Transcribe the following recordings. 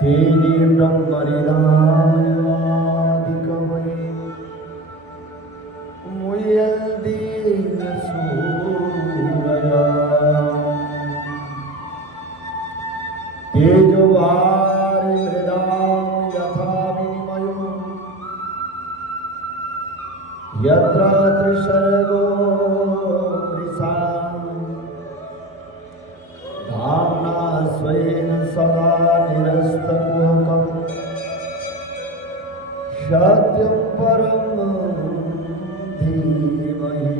तेने ब्रह्मनिदानवादिकवये मुयदीन सूरया तेजोवारि मृदां यथा विनिमयो यत्र त्रिसर्गो मृषा धाम्ना स्वेन सदा निरस्तकुहकं सत्यं परं धीमहि।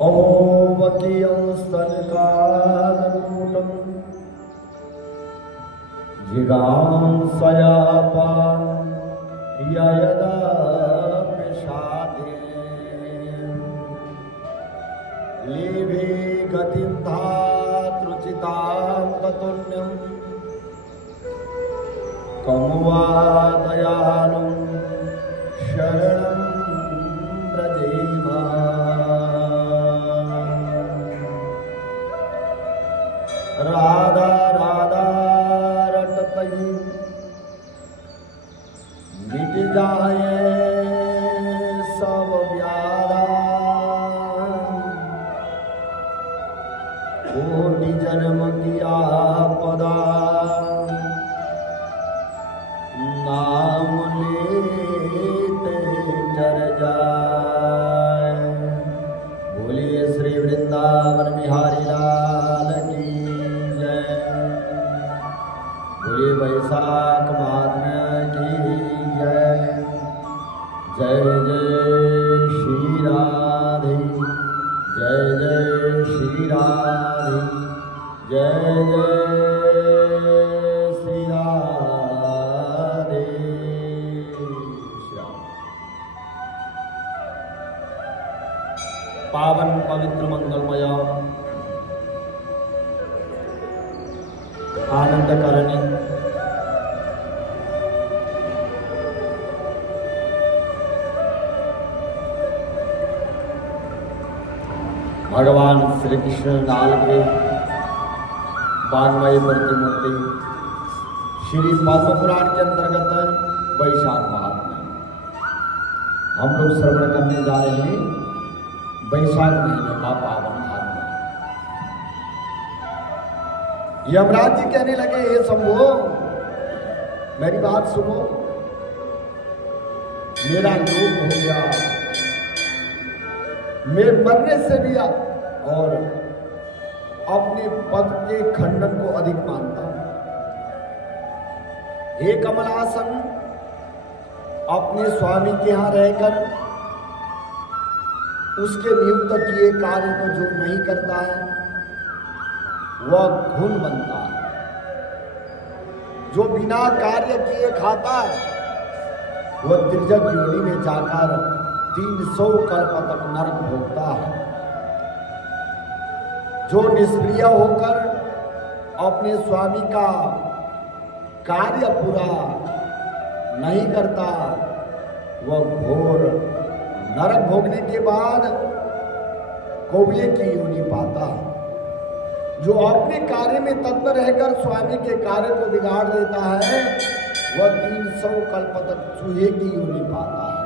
ओवकीयं स्तनकालकूटं जिगांसयापान यदा प्रसादे लेभे गतिं धातृचितां ततुल्यं कमुवा दयालुं शरणं व्रजेमा। राधा राधा रटतहि मिट जाए सब व्याधा कोटि जन्म किया पदा नाम लेते डर जाए। बोलिए श्री वृंदावन बिहारी लाल की जय। बोलिए वैशाख महात्म्य की जय। जय जय श्री राधे जय जय श्री राधे जय जय श्री राधे। पावन पवित्र मंगलमय आनंद करणी भगवान श्री कृष्ण लाल के 92 प्रतिमूर्ति श्री पद्म पुराण के अंतर्गत वैशाख महात्म्य हम लोग श्रवण करने जा रहे हैं। वैशाख महीने का पावन महात्म्य। यमराज जी कहने लगे, हे शंभो मेरी बात सुनो, मेरा योग हो गया, मैं मरने से भी और अपने पद के खंडन को अधिक मानता हूं। हे कमलासन, अपने स्वामी के यहां रहकर उसके नियुक्त किए कार्य को जो नहीं करता है वह घुन बनता है। जो बिना कार्य किए खाता है वह त्रिजग योनि में जाकर 300 कल्प तक नरक भोगता है। जो निष्क्रिय होकर अपने स्वामी का कार्य पूरा नहीं करता वह घोर नरक भोगने के बाद कौवे की योनि पाता है। जो अपने कार्य में तत्पर रहकर स्वामी के कार्य को बिगाड़ देता है वह 300 कल्प तक चूहे की योनि पाता है।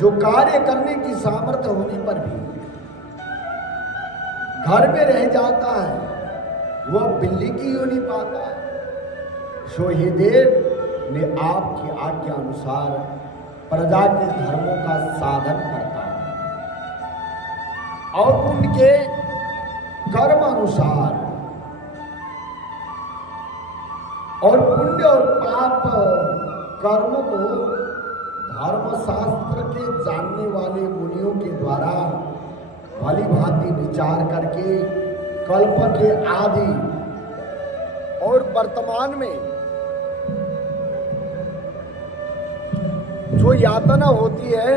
जो कार्य करने की सामर्थ्य होने पर भी घर में रह जाता है वह बिल्ली की योनि पाता है। सो हे देव, मैं आपकी आज्ञा अनुसार प्रजा के धर्मों का साधन करता हूं और उनके कर्म अनुसार और पुण्य और पाप कर्म को धर्मशास्त्र के जानने वाले मुनियों के द्वारा भली भांति विचार करके कल्प के आदि और वर्तमान में जो यातना होती है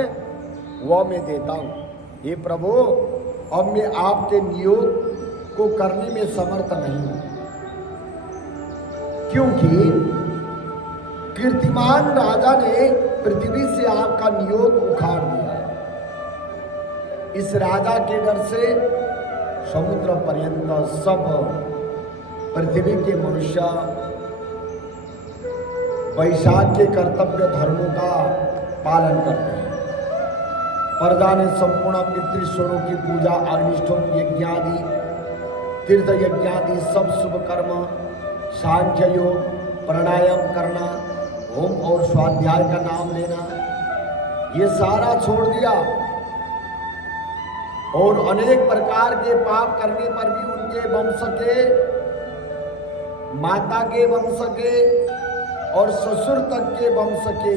वह मैं देता हूं। हे प्रभु, अब मैं आपके नियोग को करने में समर्थ नहीं हूं, क्योंकि कीर्तिमान राजा ने पृथ्वी से आपका नियोग उखाड़ दिया। इस राजा के डर से समुद्र पर्यंत सब पृथ्वी के मनुष्य वैशाख के कर्तव्य धर्मों का पालन करते हैं। प्रजा ने संपूर्ण पितृश्वरों की पूजा, अग्निष्ठोम यज्ञादि, तीर्थ यज्ञादि सब शुभ कर्म, सांख्य योग, प्राणायाम करना, होम और स्वाध्याय का नाम लेना, ये सारा छोड़ दिया। और अनेक प्रकार के पाप करने पर भी उनके वंश के, माता के वंश के और ससुर तक के वंश के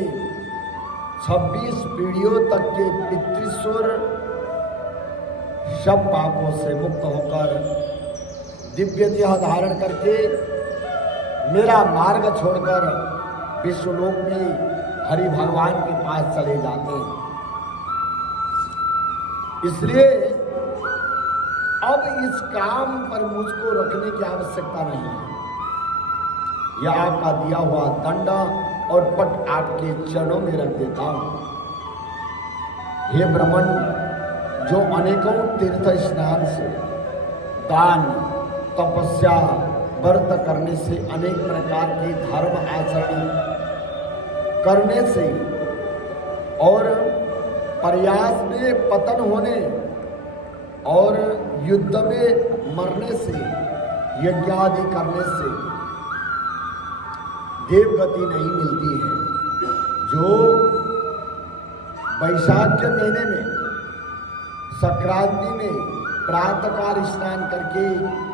26 पीढ़ियों तक के पितृसुर सब पापों से मुक्त होकर दिव्य देह धारण करके मेरा मार्ग छोड़कर विश्वलोक में हरि भगवान के पास चले जाते हैं। इसलिए अब इस काम पर मुझको रखने की आवश्यकता नहीं है। यह आपका दिया हुआ दंड और पट आपके चरणों में रख देता हूं। हे ब्राह्मण, जो अनेकों तीर्थ स्नान से, दान, तपस्या, व्रत करने से, अनेक प्रकार के धर्म आचरण करने से और प्रयास में पतन होने और युद्ध में मरने से, यज्ञ आदि करने से देवगति नहीं मिलती है। जो वैशाख के महीने में संक्रांति में प्रातःकाल स्नान करके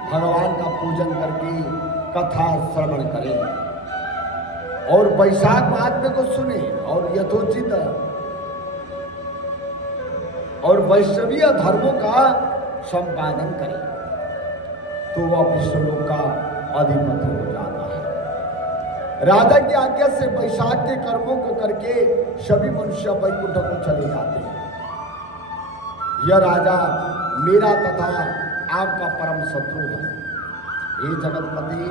भगवान का पूजन करके कथा श्रवण करें और वैशाख महात्म्य को सुने और यथोचित और वैष्णवीय धर्मों का संपादन करें, तो वह विश्वलोक का अधिपति हो जाता है। राजा की आज्ञा से वैशाख के कर्मों को करके सभी मनुष्य वैकुंठ को चले जाते हैं। यह राजा मेरा तथा आपका परम शत्रु है। हे जगतपति,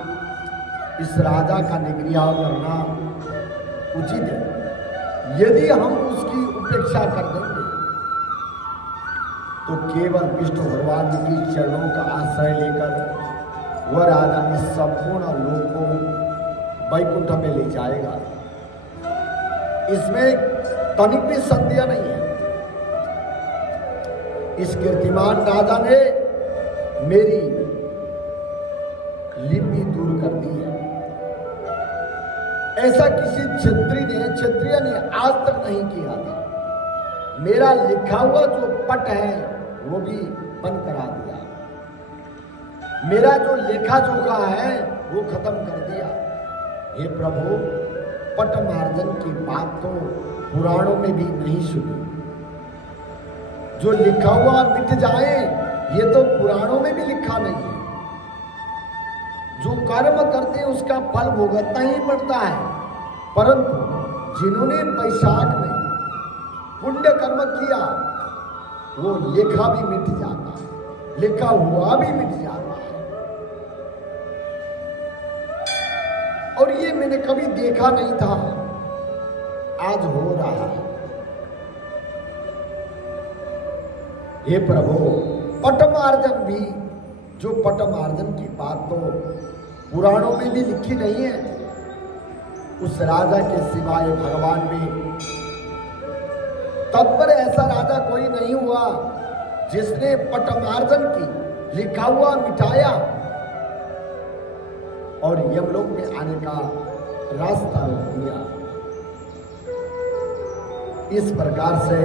इस राजा का निग्रह करना उचित है। यदि हम उसकी उपेक्षा कर देंगे तो केवल विष्णु भगवान की चरणों का आश्रय लेकर वह राजा इस संपूर्ण लोक को वैकुंठ में ले जाएगा। इसमें तनिक भी संदेह नहीं है। इस कीर्तिमान राजा ने मेरी लिपि दूर कर दी है। ऐसा किसी क्षत्रिय ने आज तक नहीं किया था। मेरा लिखा हुआ जो पट है वो भी बंद करा दिया। मेरा जो लेखा जोखा है वो खत्म कर दिया। हे प्रभु, पट मार्जन की बात तो पुराणों में भी नहीं सुनी। जो लिखा हुआ मिट जाए ये तो पुराणों में भी लिखा नहीं है। जो कर्म करते हैं उसका फल भुगतना ही पड़ता है, परंतु जिन्होंने वैशाख में पुण्य कर्म किया वो लेखा भी मिट जाता है, लिखा हुआ भी मिट जाता है। और ये मैंने कभी देखा नहीं था, आज हो रहा है। हे प्रभु, पटमार्जन भी, जो पटमार्जन की बात तो पुराणों में भी लिखी नहीं है, उस राजा के सिवाय भगवान में तत्पर ऐसा राजा कोई नहीं हुआ जिसने पटमार्जन की लिखा हुआ मिटाया और यमलोक में आने का रास्ता रोक दिया। इस प्रकार से